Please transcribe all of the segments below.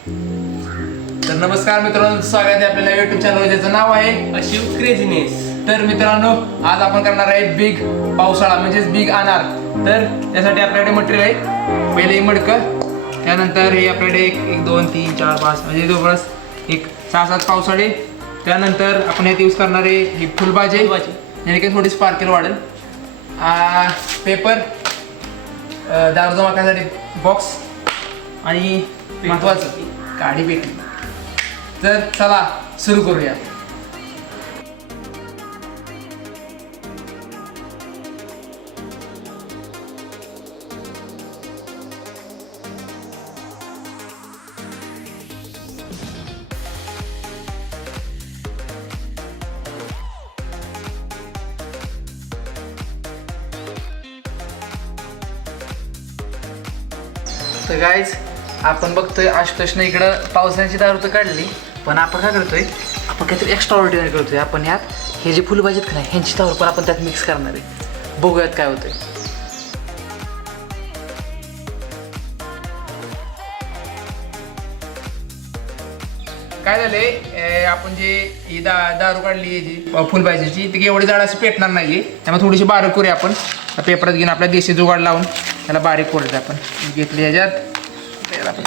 तर नमस्कार मित्रांनो, स्वागत आहे आपल्या YouTube चॅनलवर, ज्याचं नाव आहे अशिव क्रेझीनेस. तर मित्रांनो, आज आपण करणार आहे बिग पावसाळा म्हणजेच बिग अनार. तर त्यासाठी आपल्याकडे मटेरियल आहे. पहिले हे मडकं, त्यानंतर हे आपल्याकडे 1 2 3 4 5 म्हणजे जवळपास 6-7 पावसाळे. त्यानंतर आपण यात यूज करणार आहे ही फुलभाजी, याने काही थोडी स्पार्कल वाढेल. पेपर, दारू जमा करण्यासाठी बॉक्स आणि महत्वाचं काडी पेटी. तर चला सुरू करूया. तर गाईज, आपण बघतोय आशुतोषने इकडं पावसाची दारू तर काढली, पण आपण काय करतोय, आपण काहीतरी एक्स्ट्रा ऑर्डिनरी करतोय. आपण ह्यात हे जे फुलभाजीत का नाही ह्यांची दारू पण आपण त्यात मिक्स करणार आहे. बघूयात काय होतंय. काय झालंय, आपण जे ही दारू काढली जी फुलभाजीची, ती एवढी जाड अशी पेटणार नाहीये, त्यामुळे थोडीशी बारीक करूया. आपण पेपरात घेऊन आपल्या देशी जुगाड लावून त्याला बारीक करूया. आपण घेतली ह्याच्यात आपण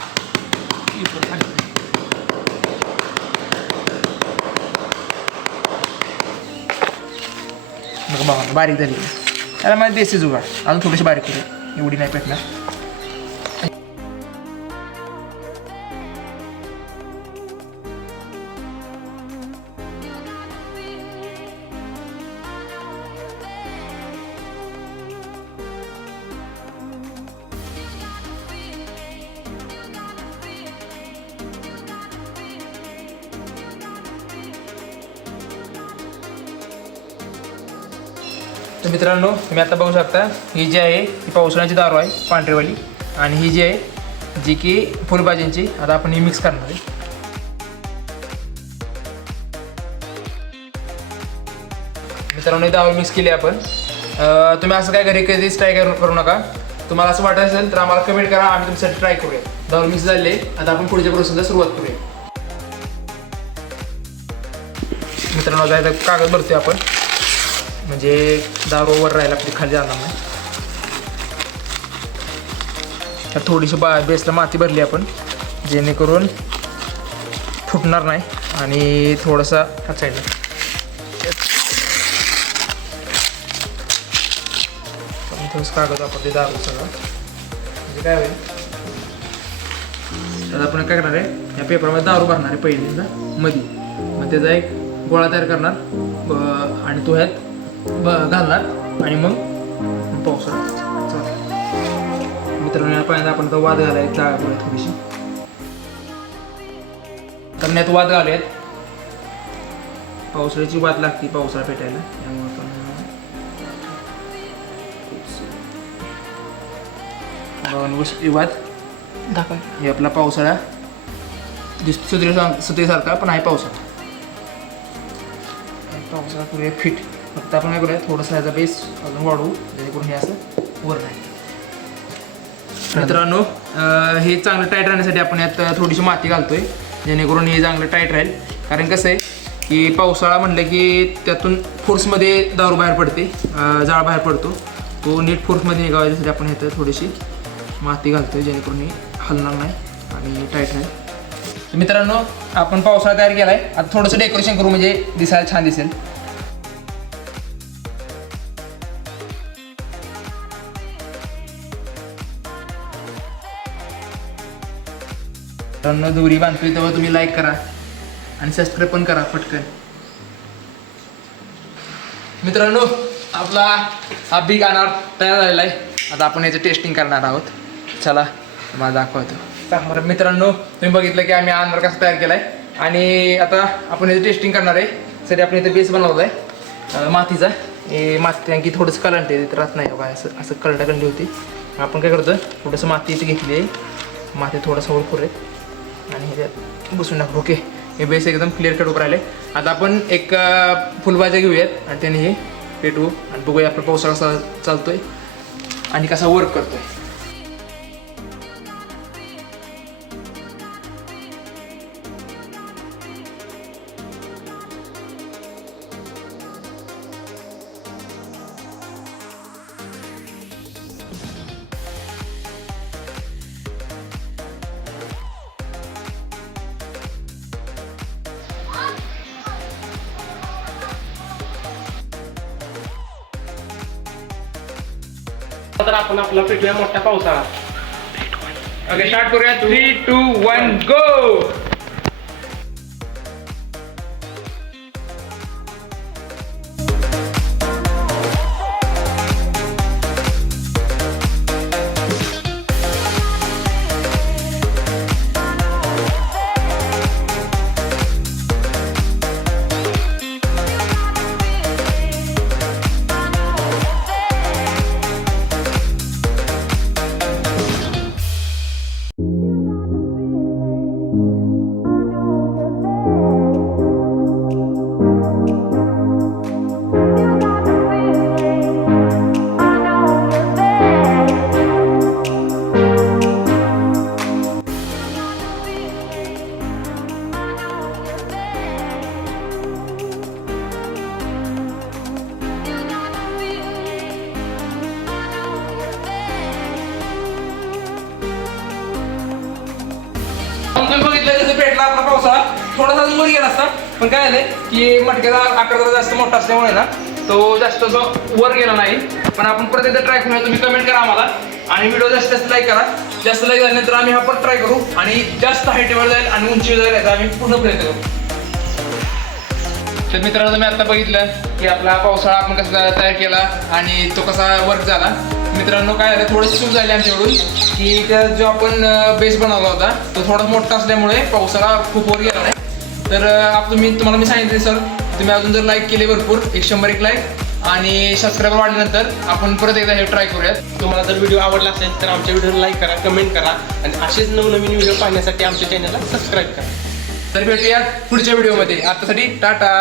बघा बारीक झाली. त्याला माझी देशी जुगाड अजून थोडीशी बारीक करूया, एवढी नाही पेटणार. तर मित्रांनो, तुम्ही आता बघू शकता, ही जी आहे ती पावसाळ्याची दारू आहे पांढरीवाली, आणि ही जी आहे जी की फुलभाजींची. आता आपण ही मिक्स करणार आहे. मित्रांनो, ही दारू मिक्स केली आपण. तुम्ही असं काय घरी कधीच ट्राय करू नका. तुम्हाला असं वाटत असेल तर आम्हाला कमेंट करा, आम्ही तुमच्यासाठी ट्राय करूया. दारू मिक्स झाली आहे, आता आपण पुढच्या प्रोसेसला सुरुवात करूया. मित्रांनो, आता कागद भरतोय आपण, म्हणजे दारू वर राहायला आपली खाली जाणार नाही. थोडीशी बेसला माती भरली आपण, जेणेकरून फुटणार नाही. आणि थोडासा ह्या साईडला थोडंसं कागद वापरते दारू सगळं, म्हणजे काय होईल. तर आपण काय करणार आहे, या पेपरमध्ये दारू भरणार आहे पहिल्यांदा मध्ये. मग त्याचा एक गोळा तयार करणार आणि तो ह्यात घालणार, आणि मग पावसाळा. मित्रांनो, या पाण्यात आपण तर वाद घालाय जागा करूया थोडीशी. कारण यात वाद घालूयात, पावसाळ्याची वाद लागते पावसाळा पेटायला. त्यामुळे आपण वाद दाखवा. हे आपला पावसाळा दिसतो सुत्रीसारखा, पण आहे पावसाळा. पावसाळा करूया फिट. फक्त आपण काय करूया, थोडंसं ह्याचा बेस अजून वाढवू, जेणेकरून हे असं वर नाही. मित्रांनो, हे चांगलं टाईट राहण्यासाठी आपण यात थोडीशी माती घालतोय, जेणेकरून हे चांगलं टाईट राहील. कारण कसं आहे की पावसाळा म्हटलं की त्यातून फोर्समध्ये दारू बाहेर पडते, जाळ बाहेर पडतो. तो नीट फोर्समध्ये निघावा यासाठी आपण ह्यात थोडीशी माती घालतोय, जेणेकरून हे हलणार नाही आणि टाईट राहील. तर मित्रांनो, आपण पावसाळा तयार केला आहे. आता थोडंसं डेकोरेशन करू, म्हणजे दिसायला छान दिसेल. मित्रांनो, दोरी बांधतोय तेव्हा तुम्ही लाईक करा आणि सबस्क्राईब पण करा पटकन. मित्रांनो, आपला हा बिग अनार तयार झालेला आहे. आता आपण याचं टेस्टिंग करणार आहोत. चला तुम्हाला दाखवतो. मित्रांनो, तुम्ही बघितलं की आम्ही अनार कसा तयार केला आहे, आणि आता आपण याचं टेस्टिंग करणार आहे. साठी आपण इथे बेस बनवला आहे मातीचा. हे माती आणखी थोडंसं कलंट आहे, राहत नाही बघा, असं कलंटी होती. आपण काय करतो, थोडंसं माती इथे घेतली आहे, माती थोडंसं वर करूया आणि ह्याच्यात बसून टाकू. ओके, हे बेस एकदम क्लिअर कट उभं राहिले. आता आपण एक फुलभाज्या घेऊयात आणि त्याने हे पेटवू आणि बघूया आपला पावसाळा कसा चालतोय आणि कसा वर्क करतोय. तर आपण आपला पेटूया मोठा पावसाळा. ओके स्टार्ट करूया 3, 2, 1 गो. तुम्ही बघितलं जसं पेटला आपला पावसाळा थोडासा अजून वर गेला असता, पण काय झालंय की मटक्याचा आकार जरा जास्त मोठा असल्यामुळे ना तो जास्त असं वर गेला नाही. पण आपण परत एकदा ट्राय करूया. तुम्ही कमेंट करा आम्हाला आणि व्हिडिओ जास्त जास्त लाईक करा. जास्त लाईक झाल्यानंतर आम्ही हा पण ट्राय करू आणि जास्त हाईटवर जाईल आणि उंचीवर जाईल याचा आम्ही पूर्ण प्रयत्न करू. तर मित्रांनो तुम्ही आता बघितलं की आपला पावसाळा आपण कसा तयार केला आणि तो कसा वर्क झाला. मित्रांनो काय झालं थोडीशी चूक झाली आमच्याकडून की त्या जो आपण बेस बनवला होता तो थोडा मोठा असल्यामुळे पावसाळा खूप वर गेला नाही. तर तुम्हाला मी सांगितले सर तुम्ही अजून जर लाईक केले भरपूर 100 लाईक आणि सबस्क्राईबर वाढल्यानंतर आपण परत एकदा हे ट्राय करूयात. तुम्हाला जर व्हिडिओ आवडला असेल तर आमच्या व्हिडिओला लाईक करा, कमेंट करा आणि असेच नवनवीन व्हिडिओ पाहण्यासाठी आमच्या चॅनलला सबस्क्राईब करा. तर भेटूयात पुढच्या व्हिडिओमध्ये. आतासाठी टाटा.